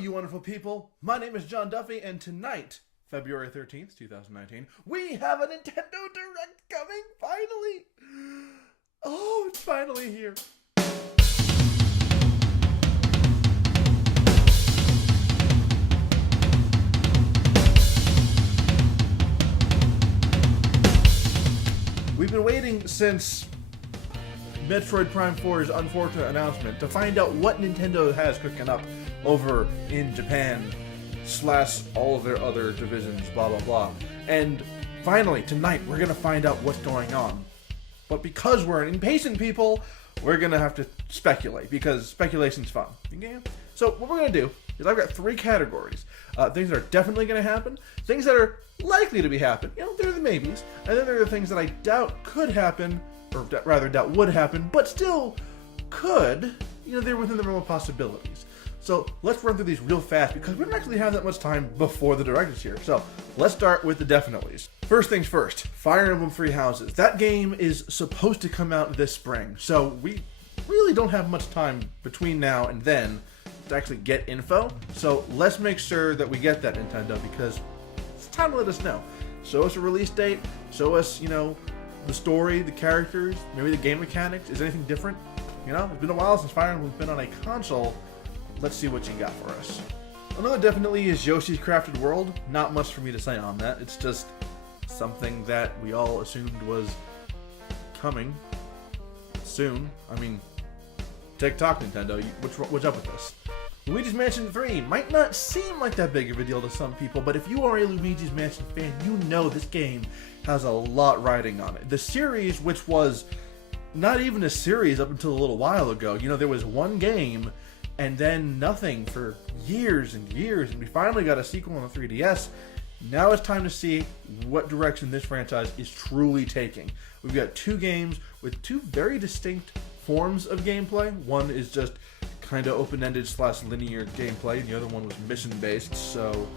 you wonderful people. My name is John Duffy, and tonight, February 13th, 2019, we have a Nintendo Direct coming, finally! Oh, it's finally here. We've been waiting since Metroid Prime 4's unfortunate announcement to find out what Nintendo has cooking up over in Japan / all of their other divisions, blah blah blah. And finally, tonight, we're gonna find out what's going on. But because we're impatient people, we're gonna have to speculate, because speculation's fun. Okay? So what we're gonna do is I've got 3 categories. Things that are definitely gonna happen, things that are likely to be happen, they're the maybes, and then there are the things that I doubt could happen, or rather doubt would happen, but still could, they're within the realm of possibilities. So let's run through these real fast, because we don't actually have that much time before the Direct is here. So let's start with the definitelys. First things first, Fire Emblem Three Houses. That game is supposed to come out this spring, so we really don't have much time between now and then to actually get info. So let's make sure that we get that, Nintendo, because it's time to let us know. Show us a release date, show us, the story, the characters, maybe the game mechanics. Is anything different? It's been a while since Fire Emblem's been on a console. Let's see what you got for us. Another definitely is Yoshi's Crafted World. Not much for me to say on that. It's just something that we all assumed was coming soon. I mean, TikTok, Nintendo, what's up with this? Luigi's Mansion 3 might not seem like that big of a deal to some people, but if you are a Luigi's Mansion fan, you know this game has a lot riding on it. The series, which was not even a series up until a little while ago, there was one game and then nothing for years and years, and we finally got a sequel on the 3DS. Now it's time to see what direction this franchise is truly taking. We've got 2 games with 2 very distinct forms of gameplay. One is just kind of open-ended / linear gameplay, and the other one was mission-based, so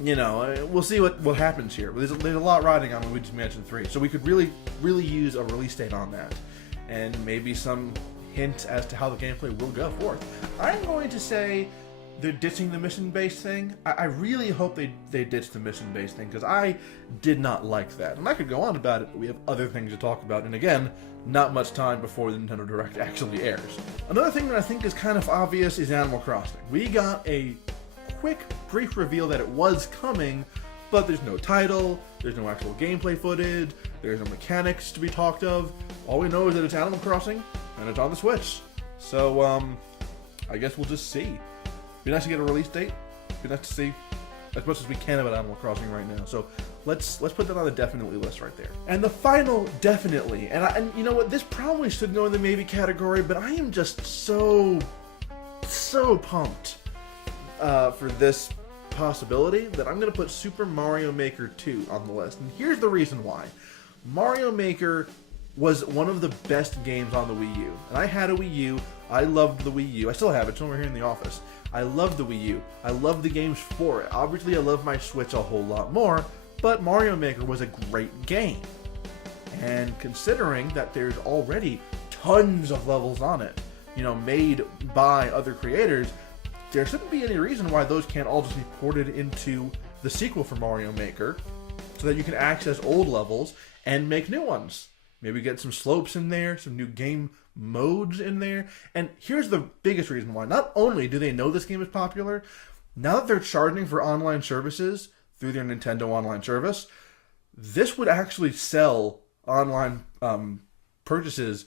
we'll see what happens here. There's a lot riding on Luigi's Mansion 3, so we could really use a release date on that, and maybe some hint as to how the gameplay will go forth. I'm going to say they're ditching the mission-based thing. I really hope they ditch the mission-based thing, because I did not like that. And I could go on about it, but we have other things to talk about, and again, not much time before the Nintendo Direct actually airs. Another thing that I think is kind of obvious is Animal Crossing. We got a quick, brief reveal that it was coming, but there's no title, there's no actual gameplay footage, there's no mechanics to be talked of. All we know is that it's Animal Crossing, and it's on the Switch. So, I guess we'll just see. Be nice to get a release date. Be nice to see as much as we can about Animal Crossing right now. So let's put that on the definitely list right there. And the final definitely, and you know what, this probably should go in the maybe category, but I am just so pumped for this possibility that I'm gonna put Super Mario Maker 2 on the list. And here's the reason why. Mario Maker was one of the best games on the Wii U. And I had a Wii U. I loved the Wii U. I still have it. It's over here in the office. I love the Wii U. I love the games for it. Obviously, I love my Switch a whole lot more, but Mario Maker was a great game. And considering that there's already tons of levels on it, made by other creators, there shouldn't be any reason why those can't all just be ported into the sequel for Mario Maker so that you can access old levels and make new ones. Maybe get some slopes in there, some new game modes in there. And here's the biggest reason why. Not only do they know this game is popular, now that they're charging for online services through their Nintendo Online service, this would actually sell online purchases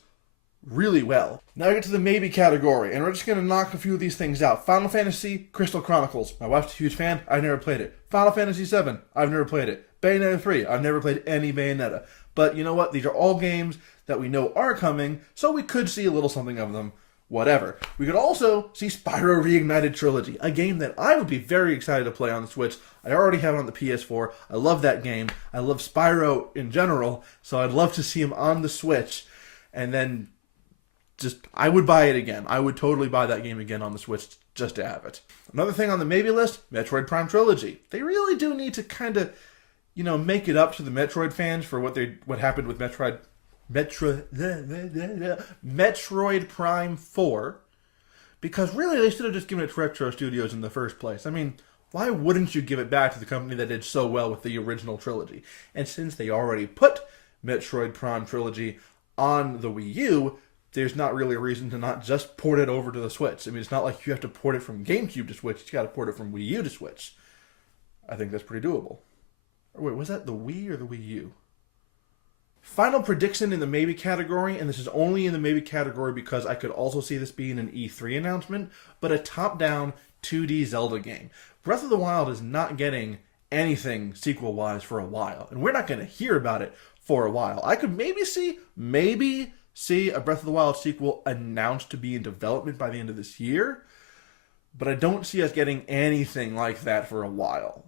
really well. Now we get to the maybe category, and we're just going to knock a few of these things out. Final Fantasy Crystal Chronicles. My wife's a huge fan. I've never played it. Final Fantasy VII. I've never played it. Bayonetta 3. I've never played any Bayonetta. But you know what? These are all games that we know are coming, so we could see a little something of them. Whatever. We could also see Spyro Reignited Trilogy, a game that I would be very excited to play on the Switch. I already have it on the PS4. I love that game. I love Spyro in general, so I'd love to see him on the Switch. And then I would buy it again. I would totally buy that game again on the Switch just to have it. Another thing on the maybe list, Metroid Prime Trilogy. They really do need to kind of make it up to the Metroid fans for what happened with Metroid Prime 4. Because really, they should have just given it to Retro Studios in the first place. I mean, why wouldn't you give it back to the company that did so well with the original trilogy? And since they already put Metroid Prime Trilogy on the Wii U, there's not really a reason to not just port it over to the Switch. I mean, it's not like you have to port it from GameCube to Switch. You got to port it from Wii U to Switch. I think that's pretty doable. Or wait, was that the Wii or the Wii U? Final prediction in the maybe category, and this is only in the maybe category because I could also see this being an E3 announcement, but a top-down 2D Zelda game. Breath of the Wild is not getting anything sequel-wise for a while, and we're not going to hear about it for a while. I could maybe see a Breath of the Wild sequel announced to be in development by the end of this year, but I don't see us getting anything like that for a while.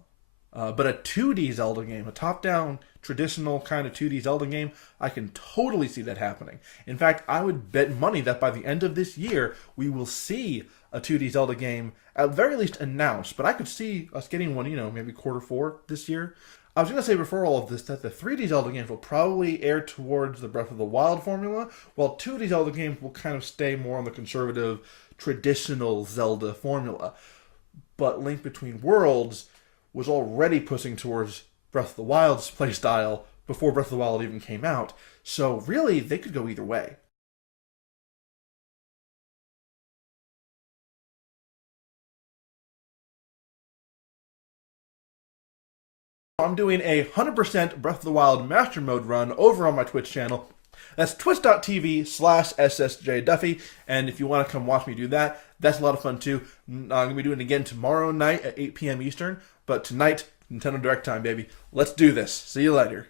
But a 2D Zelda game, a top-down, traditional kind of 2D Zelda game, I can totally see that happening. In fact, I would bet money that by the end of this year, we will see a 2D Zelda game, at the very least, announced. But I could see us getting one, maybe Q4 this year. I was going to say before all of this that the 3D Zelda games will probably err towards the Breath of the Wild formula, while 2D Zelda games will kind of stay more on the conservative, traditional Zelda formula. But Link Between Worlds was already pushing towards Breath of the Wild's playstyle before Breath of the Wild even came out, so really, they could go either way. I'm doing a 100% Breath of the Wild Master Mode run over on my Twitch channel. That's twitch.tv/SSJDuffy, and if you want to come watch me do that, that's a lot of fun too. I'm going to be doing it again tomorrow night at 8 p.m. Eastern, but tonight, Nintendo Direct time, baby. Let's do this. See you later.